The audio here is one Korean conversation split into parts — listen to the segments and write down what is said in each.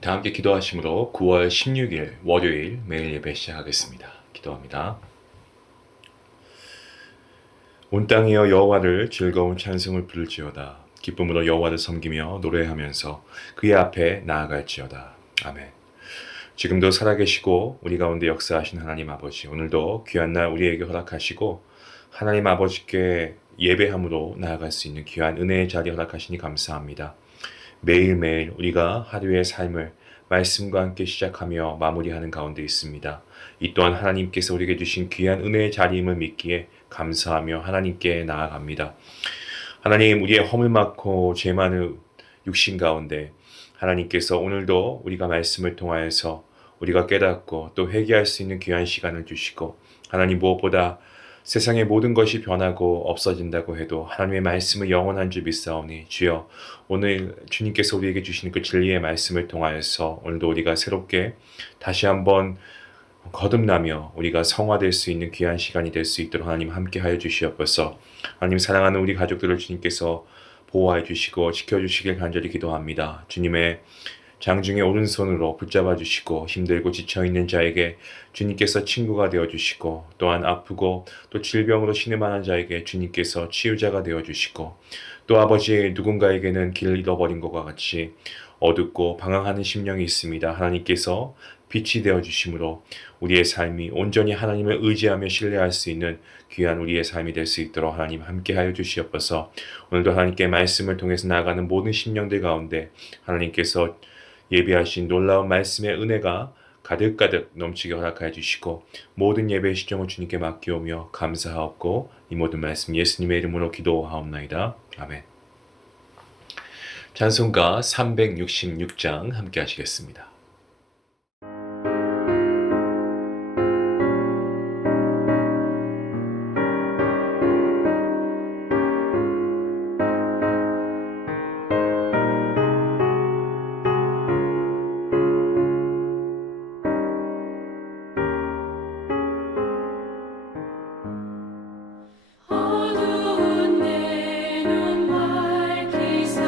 다 함께 기도하심으로 9월 16일 월요일 매일 예배 시작하겠습니다. 기도합니다. 온 땅이여 여호와를 즐거운 찬송을 부를지어다. 기쁨으로 여호와를 섬기며 노래하면서 그의 앞에 나아갈지어다. 아멘. 지금도 살아계시고 우리 가운데 역사하신 하나님 아버지, 오늘도 귀한 날 우리에게 허락하시고 하나님 아버지께 예배함으로 나아갈 수 있는 귀한 은혜의 자리 허락하시니 감사합니다. 매일매일 우리가 하루의 삶을 말씀과 함께 시작하며 마무리하는 가운데 있습니다. 이 또한 하나님께서 우리에게 주신 귀한 은혜의 자리임을 믿기에 감사하며 하나님께 나아갑니다. 하나님, 우리의 허물 많고 죄 많은 육신 가운데 하나님께서 오늘도 우리가 말씀을 통하여서 우리가 깨닫고 또 회개할 수 있는 귀한 시간을 주시고, 하나님 무엇보다 세상의 모든 것이 변하고 없어진다고 해도 하나님의 말씀은 영원한 줄 믿사오니, 주여 오늘 주님께서 우리에게 주시는 그 진리의 말씀을 통하여서 오늘도 우리가 새롭게 다시 한번 거듭나며 우리가 성화될 수 있는 귀한 시간이 될 수 있도록 하나님 함께하여 주시옵소서. 하나님, 사랑하는 우리 가족들을 주님께서 보호하여 주시고 지켜주시길 간절히 기도합니다. 주님의 장중에 오른손으로 붙잡아 주시고 힘들고 지쳐있는 자에게 주님께서 친구가 되어주시고, 또한 아프고 또 질병으로 신음하는 자에게 주님께서 치유자가 되어주시고, 또 아버지, 누군가에게는 길을 잃어버린 것과 같이 어둡고 방황하는 심령이 있습니다. 하나님께서 빛이 되어주심으로 우리의 삶이 온전히 하나님을 의지하며 신뢰할 수 있는 귀한 우리의 삶이 될 수 있도록 하나님 함께하여 주시옵소서. 오늘도 하나님께 말씀을 통해서 나아가는 모든 심령들 가운데 하나님께서 예배하신 놀라운 말씀의 은혜가 가득가득 넘치게 허락하여 주시고, 모든 예배의 시정을 주님께 맡기오며 감사하옵고 이 모든 말씀 예수님의 이름으로 기도하옵나이다. 아멘. 찬송가 366장 함께 하시겠습니다. 어두운 내 눈 밝히사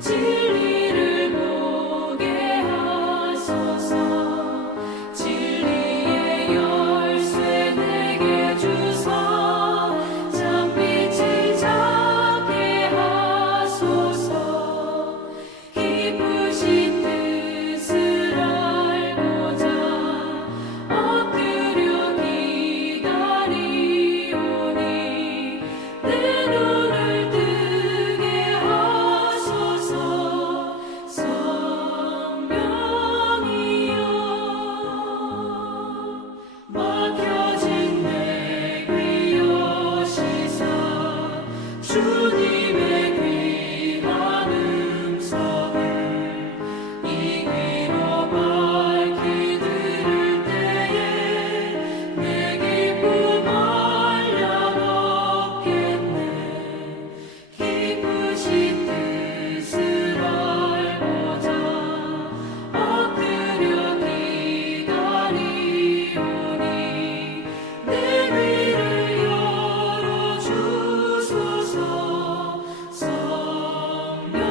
진리를 보게 하소서. 진리의 열쇠 내게 주사 참빛을 찾게 하소서. 기쁘신 뜻을 알고자 엎드려 기다리오니 내 눈을 뜨게 하소서. 성령이여, 막혀진 내 귀 여시사 주님의 귀한 음성을 이 귀로 밝히 들을 때에 내 기쁨 한량 없겠네. 기쁘신 뜻을 알고자 엎드려 기다리오니 내 귀를 열어주소서. 성령이여.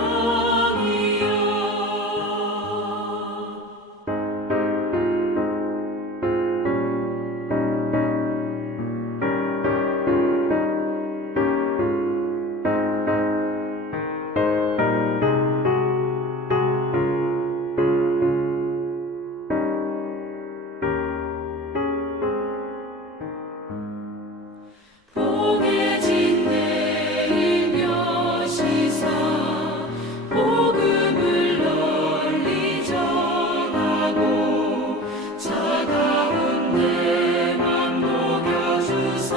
봉해진 내 일며시사 복음을 널리 전하고 차가운 내 맘 녹여주사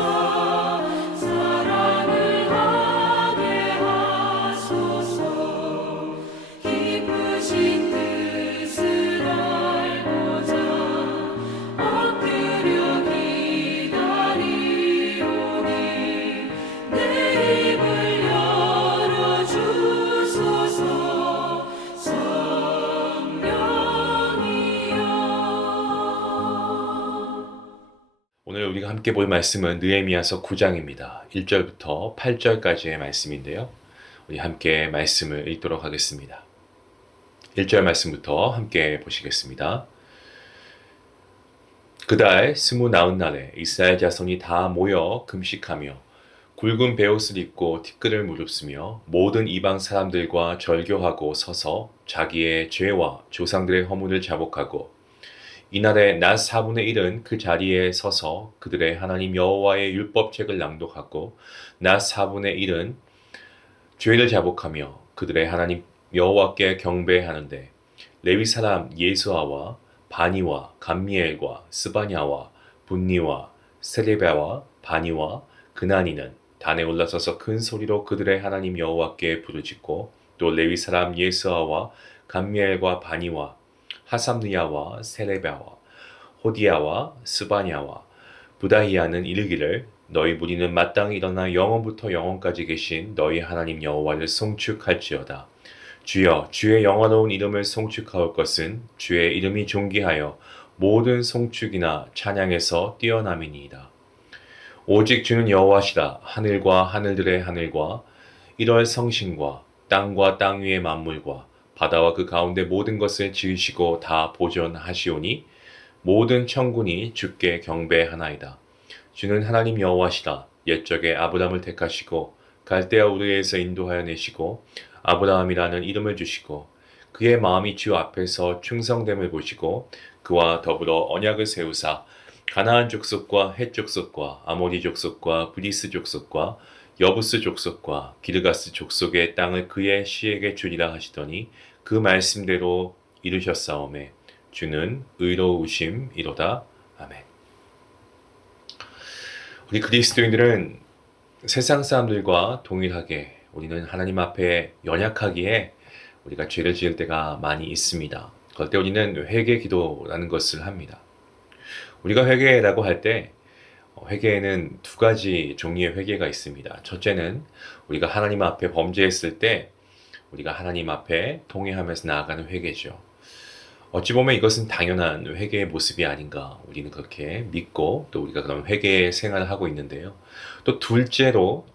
사랑을 하게 하소서. 기쁘신 뜻을 알고자 엎드려 기다리오니 내 입을 열어주소서. 성령이여. 오늘 우리가 함께 볼 말씀은 느헤미야서 9장입니다. 1절부터 8절까지의 말씀인데요. 우리 함께 말씀을 읽도록 하겠습니다. 1절 말씀부터 함께 보시겠습니다. 그달 29날에 이스라엘 자손이 다 모여 금식하며 굵은 베옷을 입고 티끌을 무릅쓰며 모든 이방 사람들과 절교하고 서서 자기의 죄와 조상들의 허물을 자복하고 이날의 낮 4분의 1은 그 자리에 서서 그들의 하나님 여호와의 율법책을 낭독하고 낮 4분의 1은 죄를 자복하며 그들의 하나님 여호와께 경배하는데 레위 사람 예수아와 바니와 감미엘과 스바냐와 분니와 세레베와 바니와 그나니는 단에 올라서서 큰 소리로 그들의 하나님 여호와께 부르짖고 또 레위 사람 예수아와 감미엘과 바니와 하삼느야와 세레베와 호디야와 스바냐와 부다히야는 이르기를 너희 무리는 마땅히 일어나 영원부터 영원까지 계신 너희 하나님 여호와를 송축할지어다. 주여 주의 영화로운 이름을 송축하올 것은 주의 이름이 존귀하여 모든 송축이나 찬양에서 뛰어남이니이다. 오직 주는 여호와시라. 하늘과 하늘들의 하늘과 1월 성신과 땅과 땅 위의 만물과 바다와 그 가운데 모든 것을 지으시고 다 보존하시오니 모든 천군이 주께 경배하나이다. 주는 하나님 여호와시라. 옛적에 아브라함을 택하시고 갈대아 우르에서 인도하여 내시고 아브라함이라는 이름을 주시고 그의 마음이 주 앞에서 충성됨을 보시고 그와 더불어 언약을 세우사 가나안 족속과 헷 족속과 아모리 족속과 브리스 족속과 여부스 족속과 기르가스 족속의 땅을 그의 씨에게 주리라 하시더니 그 말씀대로 이루셨사오매 주는 의로우심이로다. 아멘. 우리 그리스도인들은 세상 사람들과 동일하게 우리는 하나님 앞에 연약하기에 우리가 죄를 지을 때가 많이 있습니다. 그럴 때 우리는 회개 기도라는 것을 합니다. 우리가 회개라고 할 때 회개에는 두 가지 종류의 회개가 있습니다. 첫째는 우리가 하나님 앞에 범죄했을 때 우리가 하나님 앞에 통회하면서 나아가는 회개죠. 어찌 보면 이것은 당연한 회개의 모습이 아닌가 우리는 그렇게 믿고 또 우리가 그런 회개의 생활을 하고 있는데요. 또 둘째로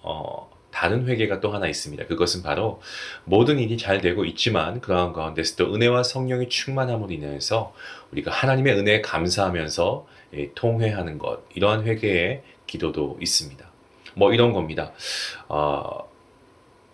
다른 회개가 또 하나 있습니다. 그것은 바로 모든 일이 잘 되고 있지만 그러한 가운데서 또 은혜와 성령이 충만함으로 인해서 우리가 하나님의 은혜에 감사하면서 통회하는 것, 이러한 회개의 기도도 있습니다. 뭐 이런 겁니다.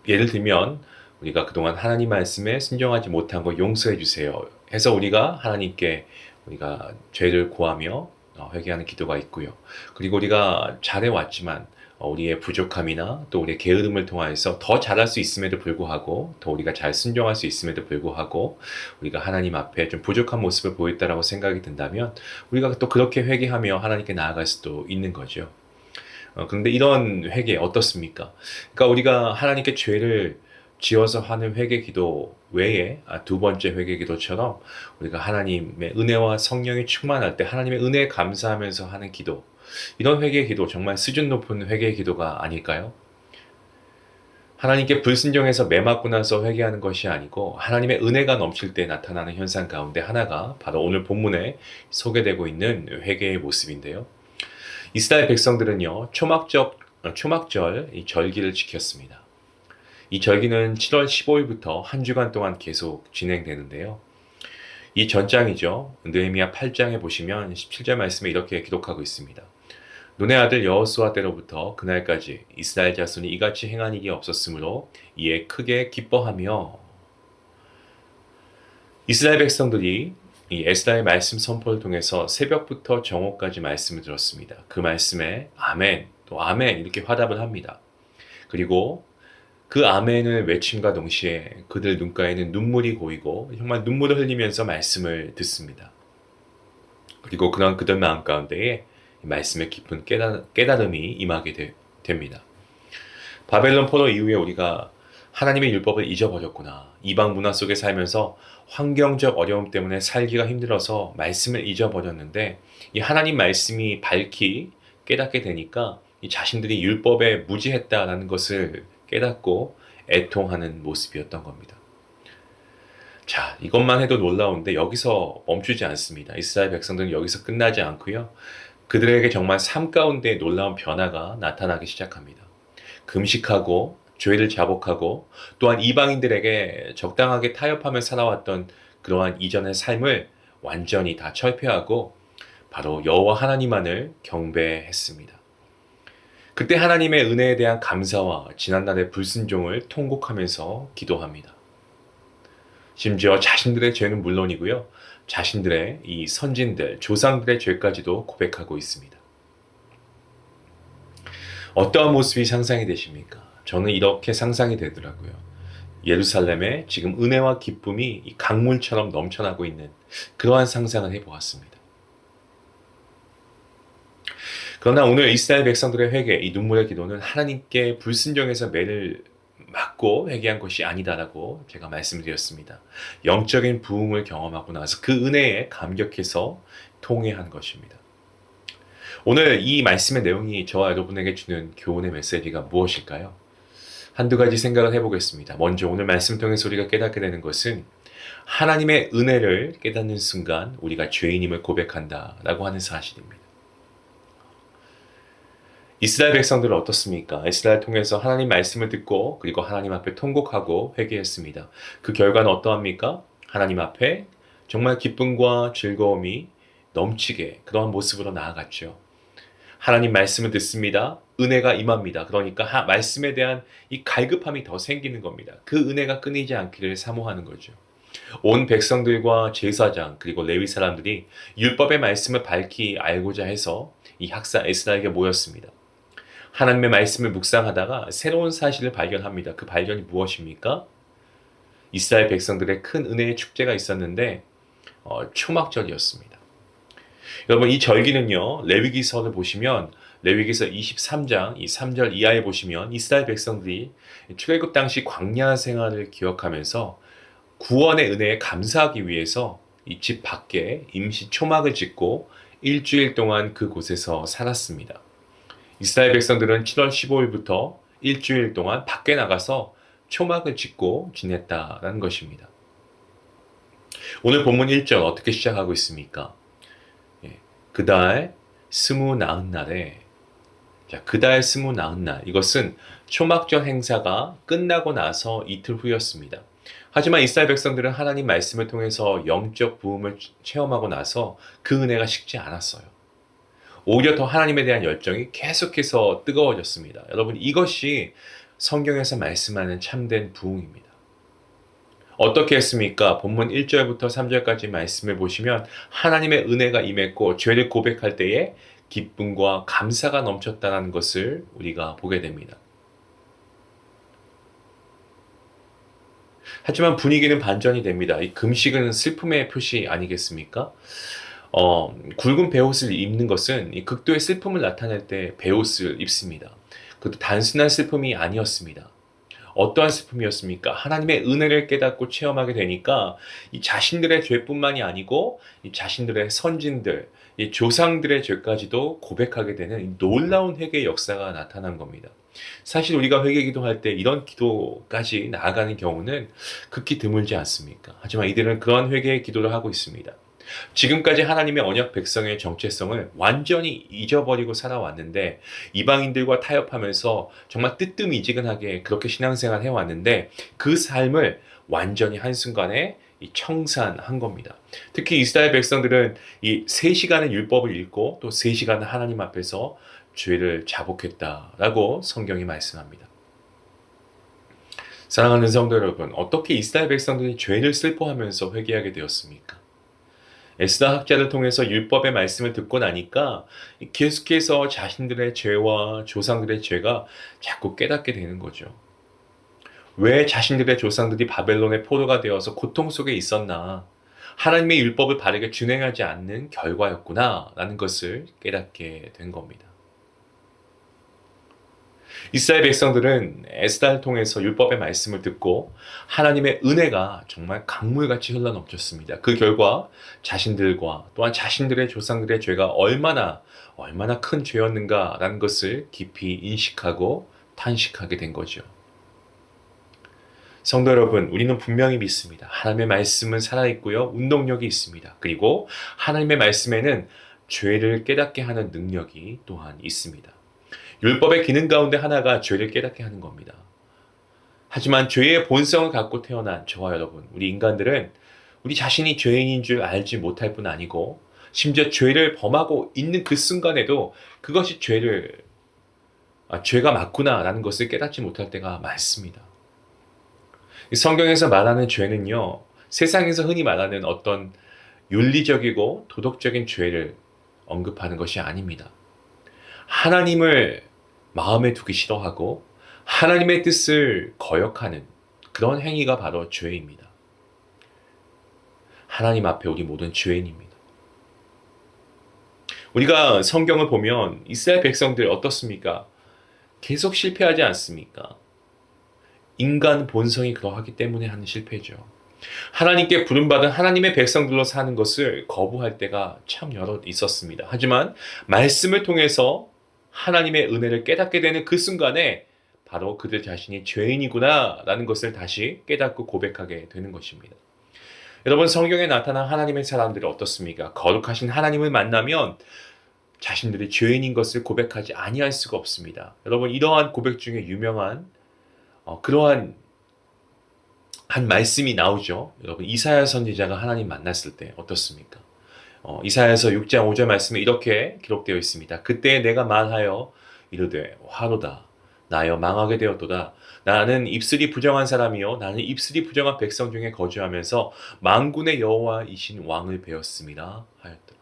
예를 들면 우리가 그동안 하나님 말씀에 순종하지 못한 거 용서해 주세요 해서 우리가 하나님께 우리가 죄를 구하며 회개하는 기도가 있고요. 그리고 우리가 잘해왔지만 우리의 부족함이나 또 우리의 게으름을 통하여서 더 잘할 수 있음에도 불구하고 더 우리가 잘 순종할 수 있음에도 불구하고 우리가 하나님 앞에 좀 부족한 모습을 보였다라고 생각이 든다면 우리가 또 그렇게 회개하며 하나님께 나아갈 수도 있는 거죠. 그런데 이런 회개 어떻습니까? 그러니까 우리가 하나님께 죄를 지어서 하는 회개 기도 외에 두 번째 회개 기도처럼 우리가 하나님의 은혜와 성령이 충만할 때 하나님의 은혜에 감사하면서 하는 기도, 이런 회개 기도 정말 수준 높은 회개 기도가 아닐까요? 하나님께 불순종해서 매맞고 나서 회개하는 것이 아니고 하나님의 은혜가 넘칠 때 나타나는 현상 가운데 하나가 바로 오늘 본문에 소개되고 있는 회개의 모습인데요. 이스라엘 백성들은요, 초막절 이 절기를 지켰습니다. 이 절기는 7월 15일부터 한 주간 동안 계속 진행되는데요. 이 전장이죠. 느헤미야 8장에 보시면 17절 말씀에 이렇게 기록하고 있습니다. 눈의 아들 여호수아 때로부터 그날까지 이스라엘 자손이 이같이 행한 일이 없었으므로 이에 크게 기뻐하며, 이스라엘 백성들이 이 에스라의 말씀 선포를 통해서 새벽부터 정오까지 말씀을 들었습니다. 그 말씀에 아멘, 또 아멘 이렇게 화답을 합니다. 그리고 그 아멘을 외침과 동시에 그들 눈가에는 눈물이 고이고 정말 눈물을 흘리면서 말씀을 듣습니다. 그리고 그런 그들 마음 가운데에 말씀의 깊은 깨달음이 임하게 됩니다. 바벨론 포로 이후에 우리가 하나님의 율법을 잊어버렸구나. 이방 문화 속에 살면서 환경적 어려움 때문에 살기가 힘들어서 말씀을 잊어버렸는데 이 하나님 말씀이 밝히 깨닫게 되니까 이 자신들이 율법에 무지했다라는 것을 깨닫고 애통하는 모습이었던 겁니다. 자, 이것만 해도 놀라운데 여기서 멈추지 않습니다. 이스라엘 백성들은 여기서 끝나지 않고요. 그들에게 정말 삶 가운데 놀라운 변화가 나타나기 시작합니다. 금식하고 죄를 자복하고 또한 이방인들에게 적당하게 타협하며 살아왔던 그러한 이전의 삶을 완전히 다 철폐하고 바로 여호와 하나님만을 경배했습니다. 그때 하나님의 은혜에 대한 감사와 지난날의 불순종을 통곡하면서 기도합니다. 심지어 자신들의 죄는 물론이고요. 자신들의 이 선진들, 조상들의 죄까지도 고백하고 있습니다. 어떠한 모습이 상상이 되십니까? 저는 이렇게 상상이 되더라고요. 예루살렘에 지금 은혜와 기쁨이 이 강물처럼 넘쳐나고 있는 그러한 상상을 해보았습니다. 그러나 오늘 이스라엘 백성들의 회개, 이 눈물의 기도는 하나님께 불순종해서 매를 맞고 회개한 것이 아니다라고 제가 말씀드렸습니다. 영적인 부흥을 경험하고 나서 그 은혜에 감격해서 통회한 것입니다. 오늘 이 말씀의 내용이 저와 여러분에게 주는 교훈의 메시지가 무엇일까요? 한두 가지 생각을 해보겠습니다. 먼저 오늘 말씀 통해서 우리가 깨닫게 되는 것은 하나님의 은혜를 깨닫는 순간 우리가 죄인임을 고백한다라고 하는 사실입니다. 이스라엘 백성들은 어떻습니까? 이스라엘 통해서 하나님 말씀을 듣고 그리고 하나님 앞에 통곡하고 회개했습니다. 그 결과는 어떠합니까? 하나님 앞에 정말 기쁨과 즐거움이 넘치게 그러한 모습으로 나아갔죠. 하나님 말씀을 듣습니다. 은혜가 임합니다. 그러니까 말씀에 대한 이 갈급함이 더 생기는 겁니다. 그 은혜가 끊이지 않기를 사모하는 거죠. 온 백성들과 제사장 그리고 레위 사람들이 율법의 말씀을 밝히 알고자 해서 이 학사 에스라에게 모였습니다. 하나님의 말씀을 묵상하다가 새로운 사실을 발견합니다. 그 발견이 무엇입니까? 이스라엘 백성들의 큰 은혜의 축제가 있었는데 초막절이었습니다. 여러분 이 절기는요. 레위기서를 보시면 레위기서 23장 이 3절 이하에 보시면 이스라엘 백성들이 출애굽 당시 광야 생활을 기억하면서 구원의 은혜에 감사하기 위해서 이 집 밖에 임시 초막을 짓고 일주일 동안 그곳에서 살았습니다. 이스라엘 백성들은 7월 15일부터 일주일 동안 밖에 나가서 초막을 짓고 지냈다라는 것입니다. 오늘 본문 1절 어떻게 시작하고 있습니까? 그달 스무 나흔 날에 그달 스무 나흔 날 이것은 초막절 행사가 끝나고 나서 이틀 후였습니다. 하지만 이스라엘 백성들은 하나님 말씀을 통해서 영적 부흥을 체험하고 나서 그 은혜가 식지 않았어요. 오히려 더 하나님에 대한 열정이 계속해서 뜨거워졌습니다. 여러분 이것이 성경에서 말씀하는 참된 부흥입니다. 어떻게 했습니까? 본문 1절부터 3절까지 말씀을 보시면 하나님의 은혜가 임했고 죄를 고백할 때에 기쁨과 감사가 넘쳤다는 것을 우리가 보게 됩니다. 하지만 분위기는 반전이 됩니다. 이 금식은 슬픔의 표시 아니겠습니까? 굵은 베옷을 입는 것은 이 극도의 슬픔을 나타낼 때 베옷을 입습니다. 그것도 단순한 슬픔이 아니었습니다. 어떠한 슬픔이었습니까? 하나님의 은혜를 깨닫고 체험하게 되니까 이 자신들의 죄뿐만이 아니고 이 자신들의 선진들, 이 조상들의 죄까지도 고백하게 되는 이 놀라운 회개의 역사가 나타난 겁니다. 사실 우리가 회개 기도할 때 이런 기도까지 나아가는 경우는 극히 드물지 않습니까? 하지만 이들은 그런 회개의 기도를 하고 있습니다. 지금까지 하나님의 언약 백성의 정체성을 완전히 잊어버리고 살아왔는데 이방인들과 타협하면서 정말 뜨뜻미지근하게 그렇게 신앙생활을 해왔는데 그 삶을 완전히 한순간에 청산한 겁니다. 특히 이스라엘 백성들은 이 3시간의 율법을 읽고 또 3시간을 하나님 앞에서 죄를 자복했다라고 성경이 말씀합니다. 사랑하는 성도 여러분, 어떻게 이스라엘 백성들이 죄를 슬퍼하면서 회개하게 되었습니까? 에스더 학자를 통해서 율법의 말씀을 듣고 나니까 계속해서 자신들의 죄와 조상들의 죄가 자꾸 깨닫게 되는 거죠. 왜 자신들의 조상들이 바벨론의 포로가 되어서 고통 속에 있었나? 하나님의 율법을 바르게 준행하지 않는 결과였구나 라는 것을 깨닫게 된 겁니다. 이스라엘 백성들은 에스더를 통해서 율법의 말씀을 듣고 하나님의 은혜가 정말 강물같이 흘러넘쳤습니다. 그 결과 자신들과 또한 자신들의 조상들의 죄가 얼마나 큰 죄였는가라는 것을 깊이 인식하고 탄식하게 된 거죠. 성도 여러분, 우리는 분명히 믿습니다. 하나님의 말씀은 살아있고요. 운동력이 있습니다. 그리고 하나님의 말씀에는 죄를 깨닫게 하는 능력이 또한 있습니다. 율법의 기능 가운데 하나가 죄를 깨닫게 하는 겁니다. 하지만 죄의 본성을 갖고 태어난 저와 여러분, 우리 인간들은 우리 자신이 죄인인 줄 알지 못할 뿐 아니고 심지어 죄를 범하고 있는 그 순간에도 그것이 죄가 맞구나라는 것을 깨닫지 못할 때가 많습니다. 이 성경에서 말하는 죄는요, 세상에서 흔히 말하는 어떤 윤리적이고 도덕적인 죄를 언급하는 것이 아닙니다. 하나님을 마음에 두기 싫어하고 하나님의 뜻을 거역하는 그런 행위가 바로 죄입니다. 하나님 앞에 우리 모든 죄인입니다. 우리가 성경을 보면 이스라엘 백성들 어떻습니까? 계속 실패하지 않습니까? 인간 본성이 그러하기 때문에 하는 실패죠. 하나님께 부름받은 하나님의 백성들로 사는 것을 거부할 때가 참 여러 있었습니다. 하지만 말씀을 통해서 하나님의 은혜를 깨닫게 되는 그 순간에 바로 그들 자신이 죄인이구나 라는 것을 다시 깨닫고 고백하게 되는 것입니다. 여러분, 성경에 나타난 하나님의 사람들이 어떻습니까? 거룩하신 하나님을 만나면 자신들이 죄인인 것을 고백하지 아니할 수가 없습니다. 여러분, 이러한 고백 중에 유명한 그러한 한 말씀이 나오죠. 여러분, 이사야 선지자가 하나님 만났을 때 어떻습니까? 이사야서 6장 5절 말씀에 이렇게 기록되어 있습니다. 그때 내가 말하여 이르되 화로다 나여 망하게 되었도다. 나는 입술이 부정한 사람이요 나는 입술이 부정한 백성 중에 거주하면서 만군의 여호와이신 왕을 배웠습니다 하였더라.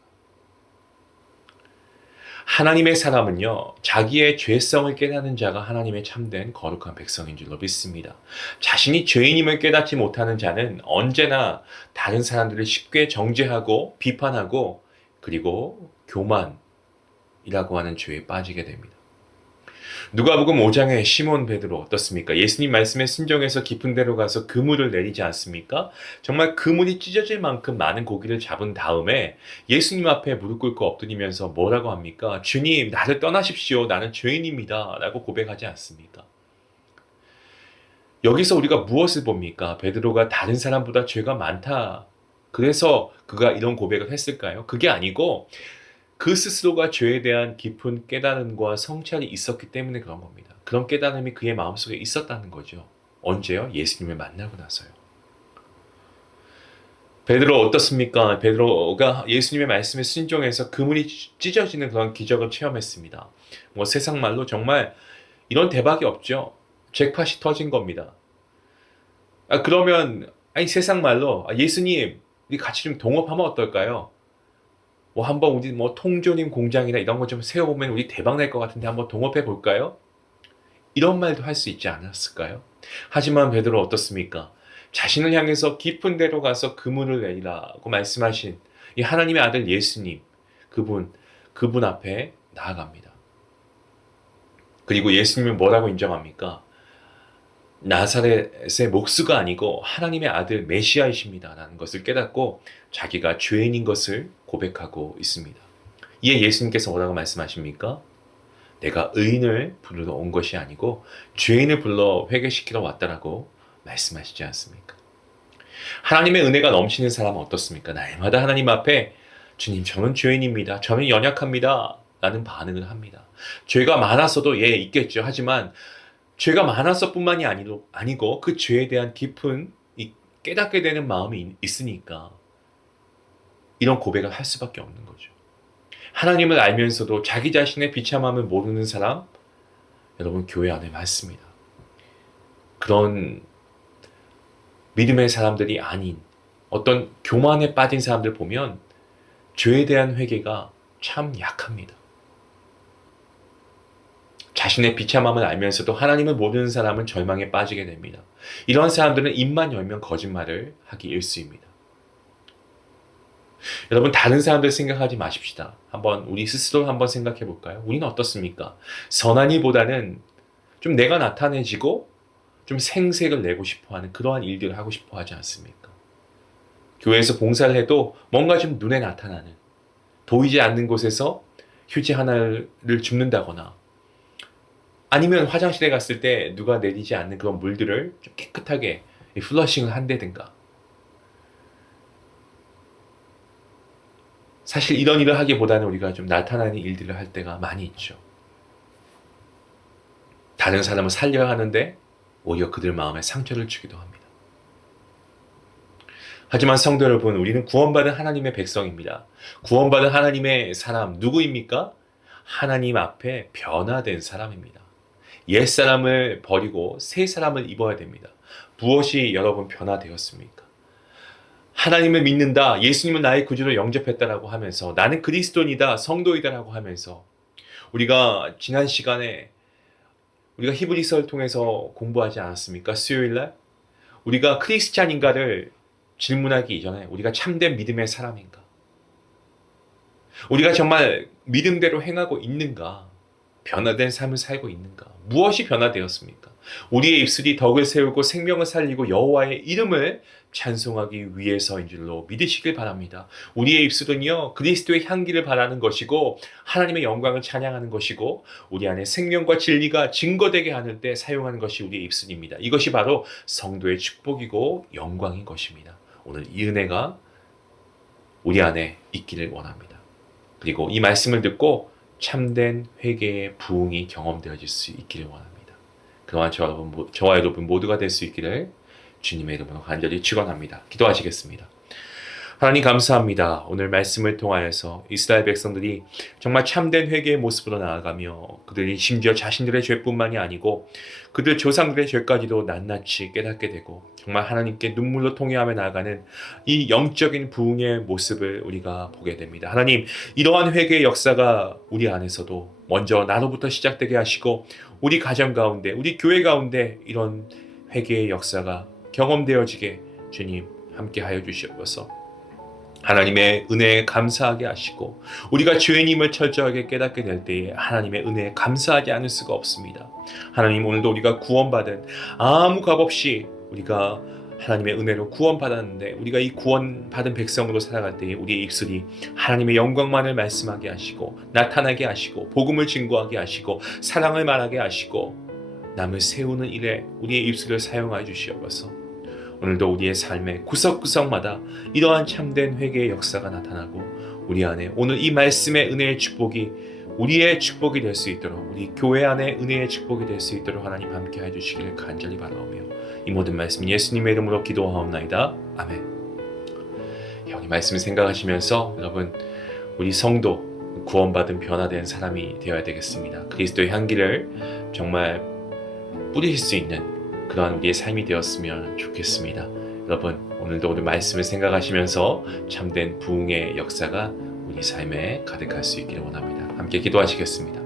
하나님의 사람은요, 자기의 죄성을 깨닫는 자가 하나님의 참된 거룩한 백성인 줄로 믿습니다. 자신이 죄인임을 깨닫지 못하는 자는 언제나 다른 사람들을 쉽게 정죄하고 비판하고 그리고 교만이라고 하는 죄에 빠지게 됩니다. 누가복음 5장의 시몬 베드로 어떻습니까? 예수님 말씀에 순종해서 깊은 데로 가서 그물을 내리지 않습니까? 정말 그물이 찢어질 만큼 많은 고기를 잡은 다음에 예수님 앞에 무릎 꿇고 엎드리면서 뭐라고 합니까? 주님, 나를 떠나십시오. 나는 죄인입니다. 라고 고백하지 않습니까? 여기서 우리가 무엇을 봅니까? 베드로가 다른 사람보다 죄가 많다. 그래서 그가 이런 고백을 했을까요? 그게 아니고 그 스스로가 죄에 대한 깊은 깨달음과 성찰이 있었기 때문에 그런 겁니다. 그런 깨달음이 그의 마음속에 있었다는 거죠. 언제요? 예수님을 만나고 나서요. 베드로 어떻습니까? 베드로가 예수님의 말씀에 순종해서 그물이 찢어지는 그런 기적을 체험했습니다. 세상 말로 정말 이런 대박이 없죠. 잭팟이 터진 겁니다. 그러면 세상 말로 예수님 우리 같이 좀 동업하면 어떨까요? 한번 우리 통조림 공장이나 이런 거 좀 세워보면 우리 대박 날 것 같은데 한번 동업해 볼까요? 이런 말도 할 수 있지 않았을까요? 하지만 베드로 어떻습니까? 자신을 향해서 깊은 데로 가서 그물을 내리라고 말씀하신 이 하나님의 아들 예수님, 그분 앞에 나아갑니다. 그리고 예수님은 뭐라고 인정합니까? 나사렛의 목수가 아니고 하나님의 아들 메시아이십니다 라는 것을 깨닫고 자기가 죄인인 것을 고백하고 있습니다. 이에 예수님께서 뭐라고 말씀하십니까? 내가 의인을 부르러 온 것이 아니고 죄인을 불러 회개시키러 왔다라고 말씀하시지 않습니까? 하나님의 은혜가 넘치는 사람은 어떻습니까? 날마다 하나님 앞에 주님, 저는 죄인입니다. 저는 연약합니다 라는 반응을 합니다. 죄가 많았어도 있겠죠. 하지만 죄가 많아서 뿐만이 아니고 그 죄에 대한 깊은 깨닫게 되는 마음이 있으니까 이런 고백을 할 수밖에 없는 거죠. 하나님을 알면서도 자기 자신의 비참함을 모르는 사람, 여러분 교회 안에 많습니다. 그런 믿음의 사람들이 아닌 어떤 교만에 빠진 사람들 보면 죄에 대한 회개가 참 약합니다. 자신의 비참함을 알면서도 하나님을 모르는 사람은 절망에 빠지게 됩니다. 이러한 사람들은 입만 열면 거짓말을 하기 일쑤입니다. 여러분, 다른 사람들 생각하지 마십시다. 우리 스스로 한번 생각해 볼까요? 우리는 어떻습니까? 선한 일보다는 좀 내가 나타내지고 좀 생색을 내고 싶어하는 그러한 일들을 하고 싶어 하지 않습니까? 교회에서 봉사를 해도 뭔가 좀 눈에 나타나는, 보이지 않는 곳에서 휴지 하나를 줍는다거나 아니면 화장실에 갔을 때 누가 내리지 않는 그런 물들을 좀 깨끗하게 플러싱을 한다든가. 사실 이런 일을 하기보다는 우리가 좀 나타나는 일들을 할 때가 많이 있죠. 다른 사람을 살려야 하는데 오히려 그들 마음에 상처를 주기도 합니다. 하지만 성도 여러분, 우리는 구원받은 하나님의 백성입니다. 구원받은 하나님의 사람 누구입니까? 하나님 앞에 변화된 사람입니다. 옛사람을 버리고 새 사람을 입어야 됩니다. 무엇이 여러분 변화되었습니까? 하나님을 믿는다, 예수님은 나의 구주로 영접했다라고 하면서, 나는 그리스도인이다, 성도이다라고 하면서, 우리가 지난 시간에 우리가 히브리서를 통해서 공부하지 않았습니까? 수요일날 우리가 크리스찬인가를 질문하기 이전에 우리가 참된 믿음의 사람인가? 우리가 정말 믿음대로 행하고 있는가? 변화된 삶을 살고 있는가? 무엇이 변화되었습니까? 우리의 입술이 덕을 세우고 생명을 살리고 여호와의 이름을 찬송하기 위해서인 줄로 믿으시길 바랍니다. 우리의 입술은요, 그리스도의 향기를 바라는 것이고 하나님의 영광을 찬양하는 것이고 우리 안에 생명과 진리가 증거되게 하는 때 사용하는 것이 우리의 입술입니다. 이것이 바로 성도의 축복이고 영광인 것입니다. 오늘 이 은혜가 우리 안에 있기를 원합니다. 그리고 이 말씀을 듣고 참된 회개의 부흥이 경험되어질 수 있기를 원합니다. 그동안 저와 여러분 모두가 될 수 있기를 주님의 이름으로 간절히 축원합니다. 기도하시겠습니다. 하나님 감사합니다. 오늘 말씀을 통하여서 이스라엘 백성들이 정말 참된 회개의 모습으로 나아가며 그들이 심지어 자신들의 죄뿐만이 아니고 그들 조상들의 죄까지도 낱낱이 깨닫게 되고 정말 하나님께 눈물로 통회하며 나아가는 이 영적인 부흥의 모습을 우리가 보게 됩니다. 하나님, 이러한 회개의 역사가 우리 안에서도 먼저 나로부터 시작되게 하시고 우리 가정 가운데, 우리 교회 가운데 이런 회개의 역사가 경험되어지게 주님 함께 하여 주시옵소서. 하나님의 은혜에 감사하게 하시고 우리가 죄인임을 철저하게 깨닫게 될 때에 하나님의 은혜에 감사하지 않을 수가 없습니다. 하나님, 오늘도 우리가 구원받은 아무 값 없이 우리가 하나님의 은혜로 구원받았는데 우리가 이 구원받은 백성으로 살아갈 때에 우리의 입술이 하나님의 영광만을 말씀하게 하시고 나타나게 하시고 복음을 증거하게 하시고 사랑을 말하게 하시고 남을 세우는 일에 우리의 입술을 사용하여 주시옵소서. 오늘도 우리의 삶의 구석구석마다 이러한 참된 회개의 역사가 나타나고 우리 안에 오늘 이 말씀의 은혜의 축복이 우리의 축복이 될 수 있도록, 우리 교회 안에 은혜의 축복이 될 수 있도록 하나님 함께 해주시기를 간절히 바라오며 이 모든 말씀 예수님의 이름으로 기도하옵나이다. 아멘. 이 말씀을 생각하시면서 여러분, 우리 성도 구원받은 변화된 사람이 되어야 되겠습니다. 그리스도의 향기를 정말 뿌리실 수 있는 그러한 우리의 삶이 되었으면 좋겠습니다. 여러분, 오늘도 오늘 말씀을 생각하시면서 참된 부흥의 역사가 우리 삶에 가득할 수 있기를 원합니다. 함께 기도하시겠습니다.